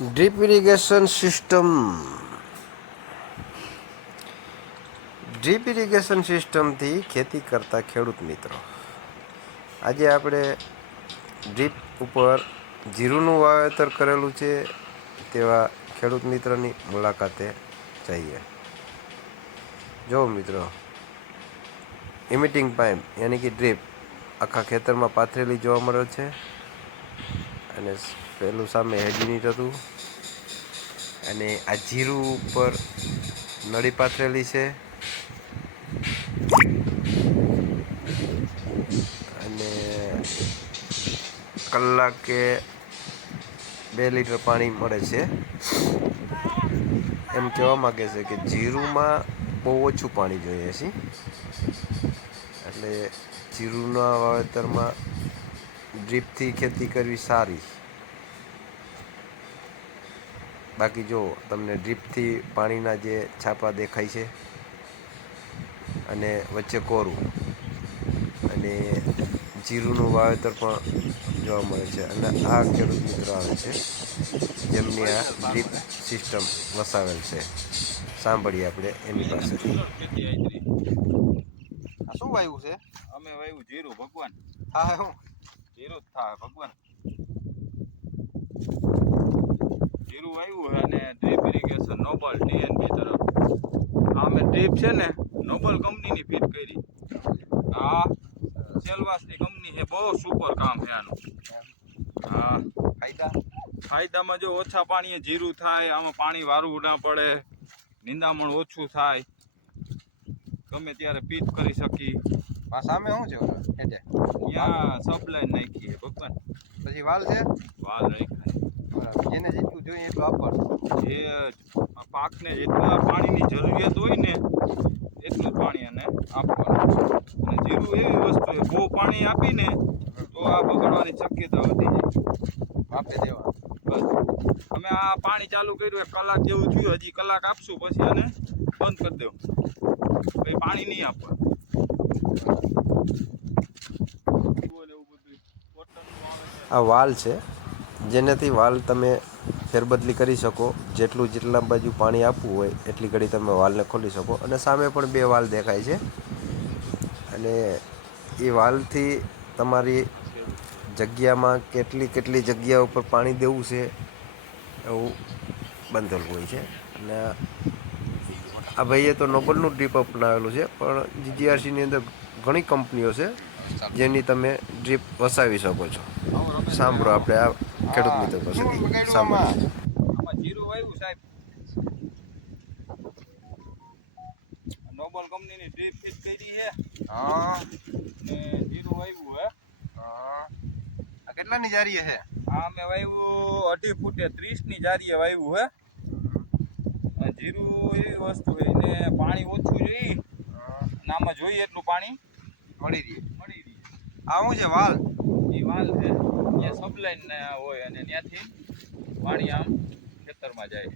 Drip irrigation system. Drip irrigation સિસ્ટમથી ખેતી કરતા ખેડૂત મિત્રો, આજે આપણે ડ્રીપ ઉપર જીરુંનું વાવેતર કરેલું છે તેવા ખેડૂત મિત્રોની મુલાકાતે જઈએ. જો મિત્રો, ઇમિટિંગ પાઇપ યાની કે ડ્રીપ આખા ખેતરમાં પાથરેલી જોવા મળે છે. અને પેલું સામે હેડ યુનિટ હતું અને આ જીરું ઉપર નળી પાથરેલી છે. અને કલાકે 2 લીટર પાણી મળે છે. એમ કહેવા માગે છે કે જીરુંમાં બહુ ઓછું પાણી જોઈએ છે, એટલે જીરુંના વાવેતરમાં ડ્રીપથી ખેતી કરવી સારી. બાકી જો તમને ડ્રીપથી પાણીના જે છાપા દેખાય છે અને વચ્ચે કોરું, અને જીરુંનું વાવેતર પણ જોવા મળે છે. અને આ ખેડૂત મિત્રો આવે છે જેમની આ ડ્રીપ સિસ્ટમ વસાવેલ છે. સાંભળીએ આપણે એની પાસેથી. શું વાવ્યું છે? અમે વાવ્યું જીરું ભગવાન. હા હું જીરું થાય ભગવાન. જીરું વાવ્યું છે અને ડ્રીપ ઇરિગેશન નોબલ ટીએનબી તરફ. આ અમે ડ્રીપ છે ને નોબલ કંપનીની ફિટ કરી. આ સેલવાસની કંપની છે, બહુ સુપર કામ છે આનું. હા, ફાયદામાં જો ઓછા પાણીએ જીરું થાય, આમાં પાણી વારવું ના પડે, નિંદામણ ઓછું થાય, ગમે ત્યારે પીટ કરી શકી. સામે શું છે એટલે ત્યાં સબલાઈન નાખીએ ભગવાન. પછી વાલ છે, વાલ રાખાય. જેને જેટલું જોઈએ એટલું આપવાનું. જે પાકને જેટલા પાણીની જરૂરિયાત હોય ને એટલું પાણી એને આપવાનું. અને જીરું એવી વસ્તુ છે, બહુ પાણી આપીને તો આ બગડવાની શક્યતા વધી જાય. વાપે દેવા બસ અમે આ પાણી ચાલુ કર્યું 1 કલાક જેવું થયું, હજી કલાક આપશું પછી આને બંધ કરી દેવું. પછી પાણી નહીં આપવાનું. આ વાલ છે, જેનાથી વાલ તમે ફેરબદલી કરી શકો. જેટલા બાજુ પાણી આપવું હોય એટલી ઘડી તમે વાલને ખોલી શકો. અને સામે પણ 2 વાલ દેખાય છે. અને એ વાલથી તમારી જગ્યામાં કેટલી જગ્યા ઉપર પાણી દેવું છે એવું બંધેલું હોય છે. અને આ ભાઈએ તો નોબલનું ડ્રીપ અપનાવેલું છે, પણ જીજીઆરસીની અંદર ઘણી કંપનીઓ છે જેની તમે ડ્રીપ વસાવી શકો છો. સાંભળો આપણે આ ખેડૂત મિત્રો પાસેથી સાંભળીએ. આમાં જીરું વાવ્યું સાહેબ, નોબલ કંપનીની ડ્રીપ ફિટ કરી છે. હા ને જીરું વાવ્યું હે. હા આ કેટલાની જારી છે? આ અમે વાવ્યું 2.5 ફૂટે 30ની જારીએ વાવ્યું હે. અને જીરું એવી વસ્તુ છે એને પાણી ઓછું જોઈએ, અને આમાં જોઈએ એટલું પાણી મળી રહે. મળી રહે. આ શું છે વાલ? એ વાલ છે, ત્યાં સબલાઈન હોય અને ત્યાંથી પાણી આમ ખેતરમાં જાય.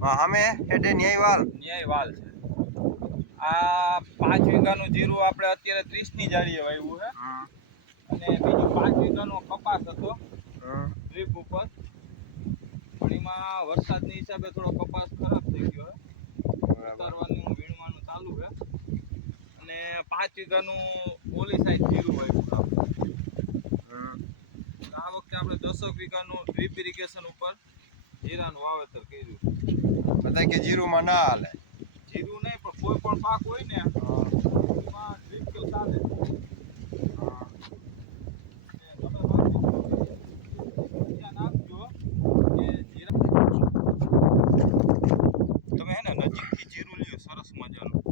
સામે હેઠે ન્યાય વાલ. ન્યાય વાલ છે. આ 5 વીઘાનું જીરું આપણે અત્યારે 30ની જાળીએ વાવ્યું છે. અને બીજું 5 વીઘાનો કપાસ હતો ડ્રીપ ઉપર, પણ એમાં વરસાદની હિસાબે થોડો કપાસ ખરાબ થઈ ગયો છે. ઉતારવાનું વીણવાનું ચાલુ છે. અને 5 વીઘાનું ઓલી સાઈડ જીરું વાવ્યું. આ વખતે આપણે 10 વીઘાનું ડ્રીપ ઇરિગેશન ઉપર જીરાનું વાવેતર કર્યું. બધા કે જીરુંમાં ના હાલે. જીરું નહીં પણ કોઈ પણ પાક હોય ને એમાં ડ્રીપ તો ચાલે. તમે હે ને નજીકથી જીરું લ્યો, સરસ મજાનું.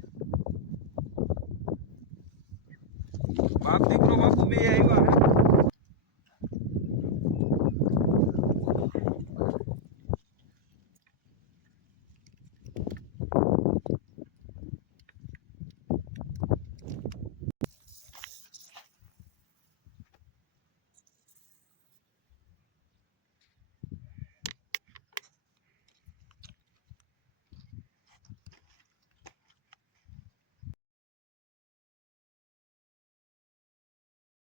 બાપ દીકરો બાપુ બે આવ્યા હે.